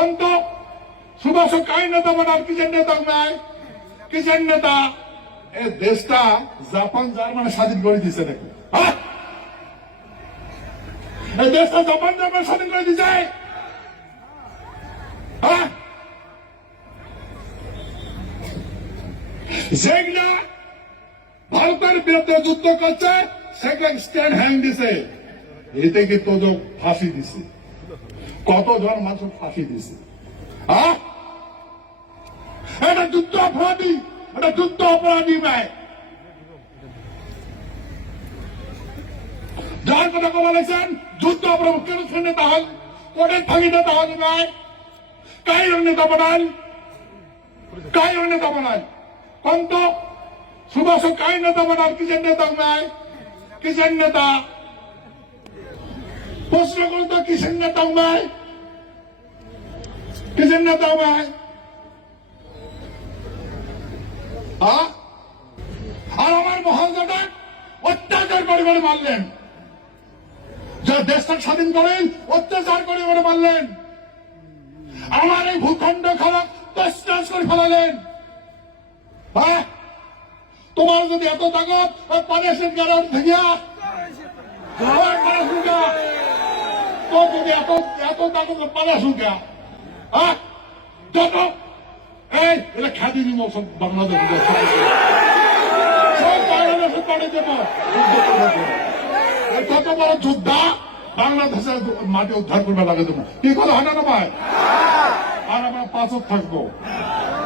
কোনটো সুভাষ কাই নেতা বানার কিসের নেতা নাই কিসের নেতা এই দেশটা জাপান জার্মানি স্বাধীন করে দিছে নাকি এই দেশটা জাপান জার্মানি স্বাধীন করে দিছে যেগুলা ভারতের বিরুদ্ধে যুদ্ধ করছে সেগুলা স্ট্যান্ড হ্যান্ড দিছে এতে কি তোদের ফাঁসি দিছে কতজন মানুষ ফাঁসি দিছে এটা যুদ্ধ অপরাধী এটা যুদ্ধ অপরাধী ভাই যার কথা বলেছেন যুদ্ধ অপরাধ কেন শুনে তাহলে কোর্টের থাকি নেতা হলে ভাই কাই নেতা বানান কাই নেতা বানান কোনটো সুভাষ কাই নেতা বানান কিসের নেতা নাই কিসের নেতা প্রশ্ন করতো কিসের নেতা নাই কিসের নেতা নাই আর আমার মহাজনটা অত্যাচার করে করে মারলেন যারা দেশটা স্বাধীন করেন অত্যাচার করে করে মারলেন আমার এই ভূখণ্ড খারাপ তছনছ করে ফেলালেন তোমার যদি এত তাগত পানিয়াসের গ্যারান্ট ভেঙিয়া তোর যদি এত তাগত পানিয়াসুকা যত এই এটা খ্যাতি দিব সব বাংলাদেশ সব বাংলাদেশে পাড়ে দেব কত বড় যোদ্ধা বাংলাদেশের মাটি উদ্ধার করবে লাগে দেবো কি কথা হয় না ভাই আর আমরা 5 থাকবো